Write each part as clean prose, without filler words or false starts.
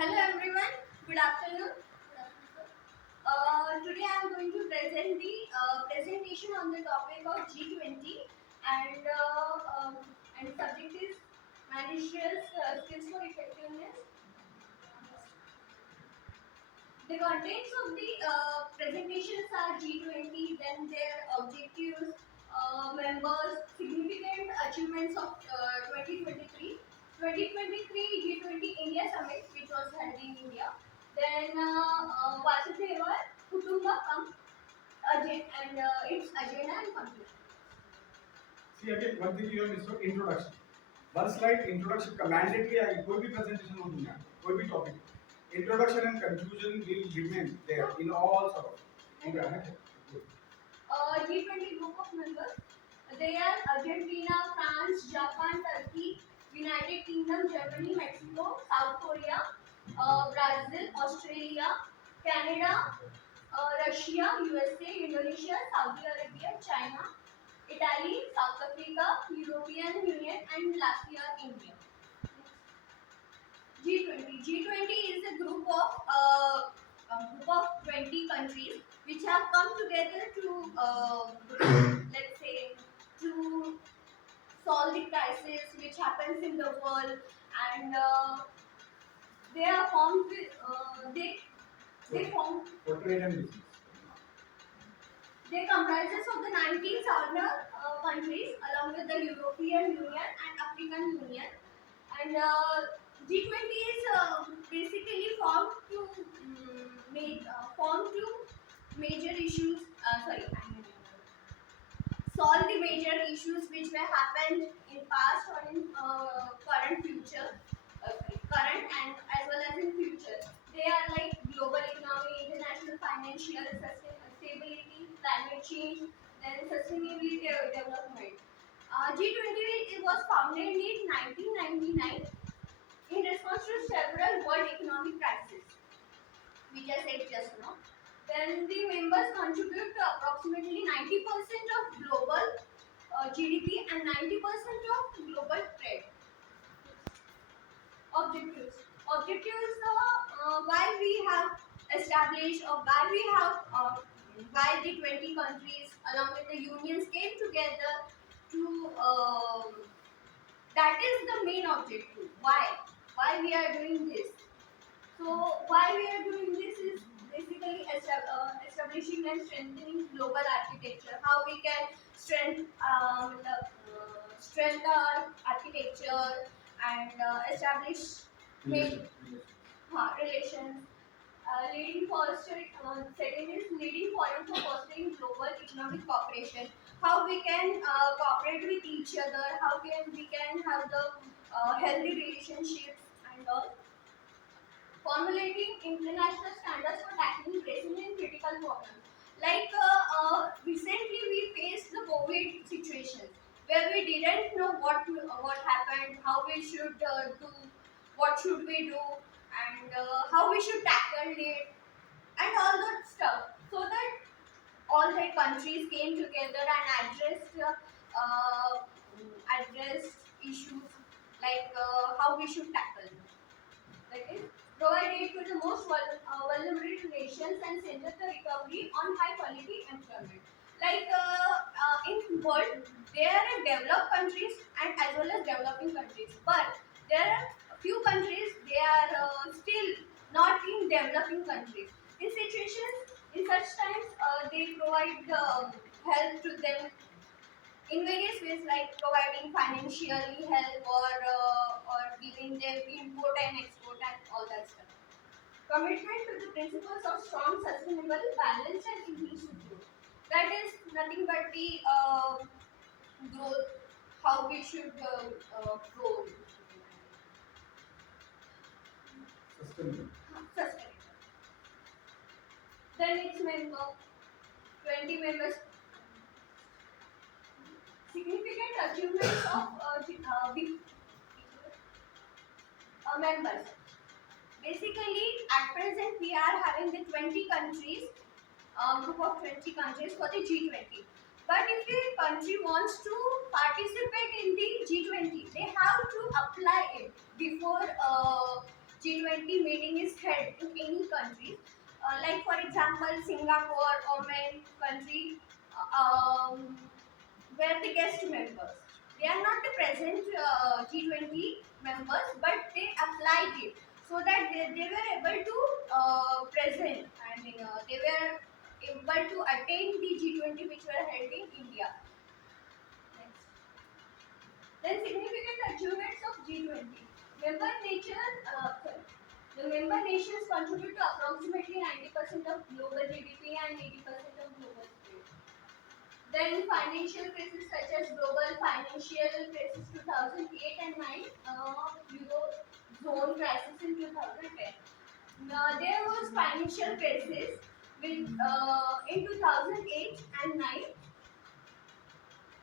Hello everyone, good afternoon. Today I am going to present the presentation on the topic of G20 and subject is managerial skills for effectiveness. The contents of the presentations are G20, then their objectives, members, significant achievements of 2023, 2023 G20 India Summit, which was held in India. Then Vasudeva Kutumbakam and its agenda and conclusion. See again, one thing you have missed out, introduction. One slide introduction का mandatory है कोई भी presentation हो दुनिया कोई भी topic. Introduction and conclusion will remain there in all sort of. G20 group of members. They are Argentina, France, Japan, Turkey, United Kingdom, Germany, Mexico, South Korea, Brazil, Australia, Canada, Russia, USA, Indonesia, Saudi Arabia, China, Italy, South Africa, European Union, and last year India. G20. G20 is a group of 20 countries which have come together to let's say to solve the crisis which happens in the world, and they are formed with they form For trade and business. they comprises of the 19 southern countries along with the European Union and African Union, and G20 is basically formed to major issues. Solve the major issues which may happen in past or in current and as well as in future. They are like global economy, international financial stability, climate change, then sustainability development. G20 was founded in 1999 in response to several world economic crises, which I said just now. Then the members contribute to approximately 90% of global GDP and 90% of global trade. Objectives why we have established or why the 20 countries along with the unions came together to that is the main objective. Why we are doing this? So why we are doing this is basically establishing and strengthening global architecture. How we can strengthen our architecture and establish relations. Second is leading forum for fostering global economic cooperation. How we can cooperate with each other. How we can have the healthy relationships and all. Formulating international standards for tackling pressing and critical problems. Like recently, we faced the COVID situation where we didn't know what happened, how we should do, what should we do, and how we should tackle it, and all that stuff. So that all the countries came together and addressed issues like how we should tackle them. That is, provide aid to the most vulnerable nations and center the recovery on high quality employment. Like in world, there are developed countries and as well as developing countries, but there are few countries they are still not in developing countries. In situations, in such times, they provide help to them in various ways, like providing financially help or giving them import and export and all that stuff. Commitment to the principles of strong, sustainable, balanced, and inclusive growth. That is nothing but the growth, how we should grow. Sustainable. Then its member, 20 members. Significant achievements of members. Basically, at present we are having the 20 countries, group of 20 countries for the G20. But if a country wants to participate in the G20, they have to apply it before G20 meeting is held in any country, like for example Singapore, Oman country, um, were the guest members. They are not the present G20 members, but they applied it so that they were able to present. I mean, they were able to attain the G20 which were held in India. Next. Then significant achievements of G20. Member nations, sorry, the member nations contribute to approximately 90% of global GDP and 80% of global trade. Then financial crises such as global financial crisis 2008 and 9, Euro zone crisis in 2010. There was financial crisis with in 2008 and 9.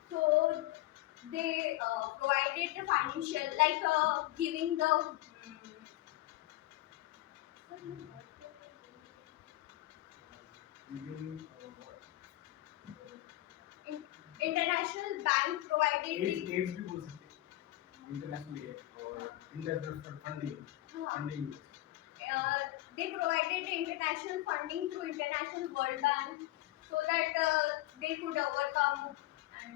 So they provided the financial like giving the Even international bank provided AIDS the AIDS भी बोल सकते हैं international aid और international funding they provided the international funding through International World Bank so that they could overcome and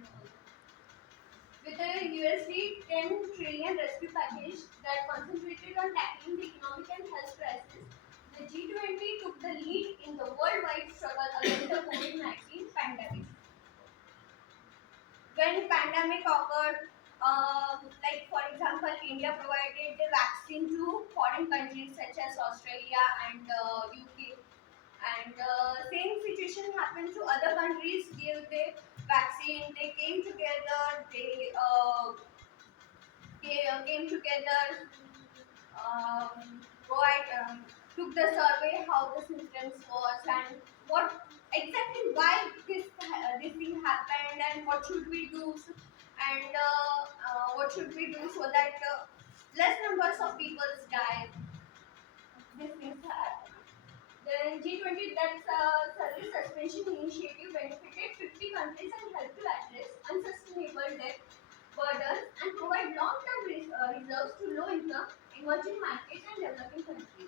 with the USD 10 trillion rescue package that concentrated on tackling the economic and health crisis, the G20 took the lead in the worldwide struggle against the COVID-19 pandemic. When pandemic occurred, like for example, India provided the vaccine to foreign countries such as Australia and UK, and same situation happened to other countries. Gave the vaccine, they came together, they came together, provide, took the survey how the symptoms was and what exactly why this thing happened and what should we do and what should we do so that less numbers of people die. These things happen. The G20 that's service suspension initiative benefited 50 countries and helped to address unsustainable debt burdens and provide long-term reserves to low-income, emerging markets and developing countries.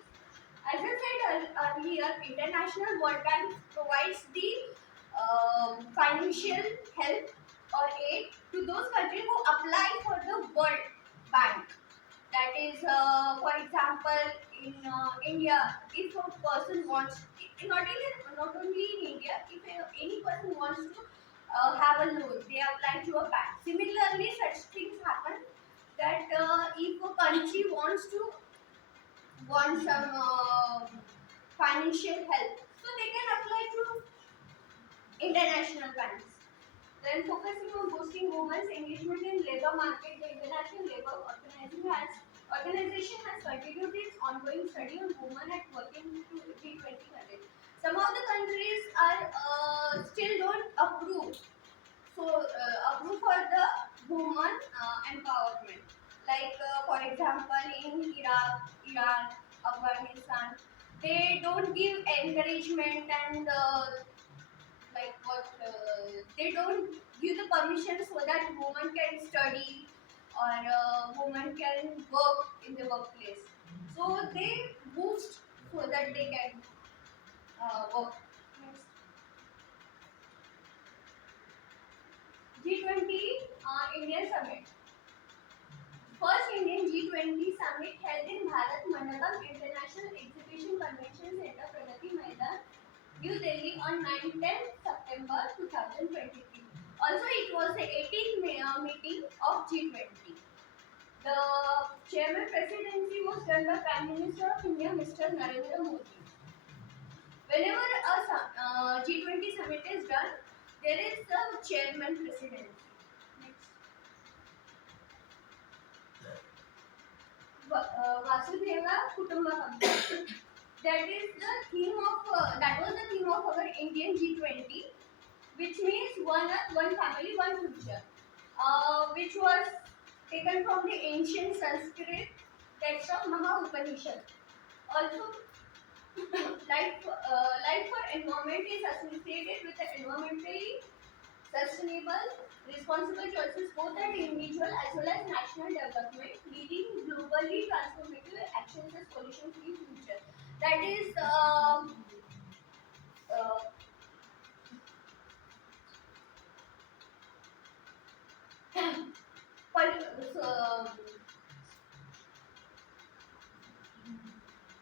As I said earlier, International World Bank provides the financial help or aid to those countries who apply for the World Bank. That is, for example, in India, if a person wants, not only in India, if any person wants to have a loan, they apply to a bank. Similarly, such things happen that if a country want some financial help, so they can apply to international banks. Then focusing on boosting women's engagement in labor market, the International Labour Organization has continued its ongoing study on women at work in G20 countries. Some of the countries are still don't approve. So approve for the woman empowerment. Like for example, in Iraq, Iran, Afghanistan, they don't give encouragement and like what they don't give the permission so that women can study or women can work in the workplace. So they boost so that they can work. Next. G20 Indian Summit. First Indian G20 Summit held in Bharat Mandapam International Exhibition Convention Center, Pragati Maidan, New Delhi on 9-10 September 2023. Also, it was the 18th meeting of G20. The chairman presidency was done by Prime Minister of India, Mr. Narendra Modi. Whenever a G20 summit is done, there is the chairman presidency. Next. Vasudhaiva Kutumbakam. That is the theme of that was the theme of our Indian G20, which means one earth, one family, one future, which was taken from the ancient Sanskrit text of Maha Upanishad. Also, life for environment is associated with the environmentally sustainable, responsible choices both at individual as well as national development, leading globally transformative actions as pollution That is uh, so,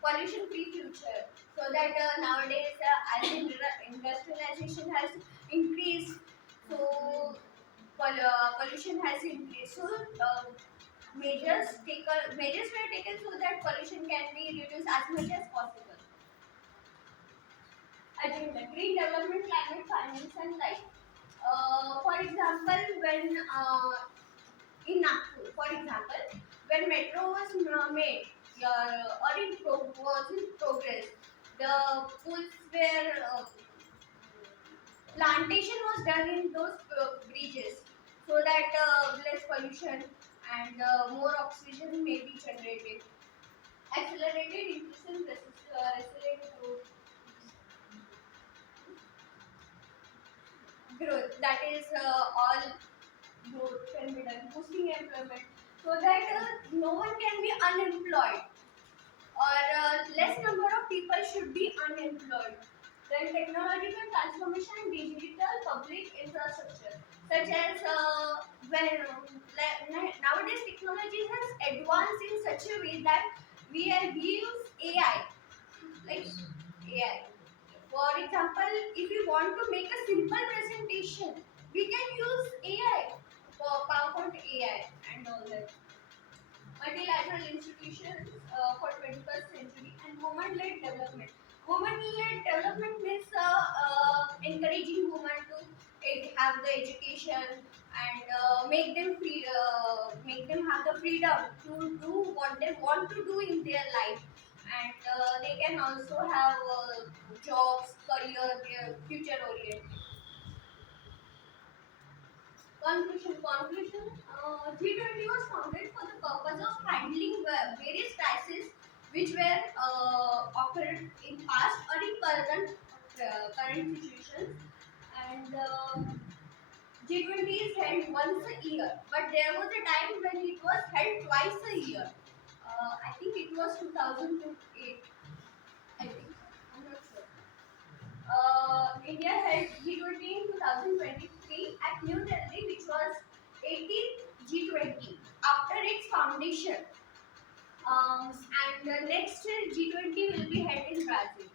pollution free future, so that nowadays as industrialization has increased, so pollution has increased, so measures were taken so that pollution can be reduced as much as possible. Agenda: green development, climate finance and life. For example, when in Nagpur, for example, when metro was made, or was in progress, the pools were plantation was done in those bridges, so that less pollution and more oxygen may be generated. Accelerated increase in resilient growth. That is all growth can be done, boosting employment, so that no one can be unemployed, or less number of people should be unemployed. Then technological transformation and digital public infrastructure, such as nowadays technology has advanced in such a way that we use AI, like AI. For example, if you want to make a simple presentation, we can use AI, for PowerPoint AI and all that. Multilateral institutions for 21st century and women-led development. Women-led development means encouraging women to have the education and make them have the freedom to do what they want to do in their life, and they can also have jobs, career, their future oriented. Conclusion. G20 was founded for the purpose of handling various crises which were occurred in past or in current situations. And G20 is held once a year, but there was a time when it was held twice a year. I think it was 2008. I think, I'm not sure. India held G20 in 2023 at New Delhi, which was 18th G20 after its foundation. And the next G20 will be held in Brazil.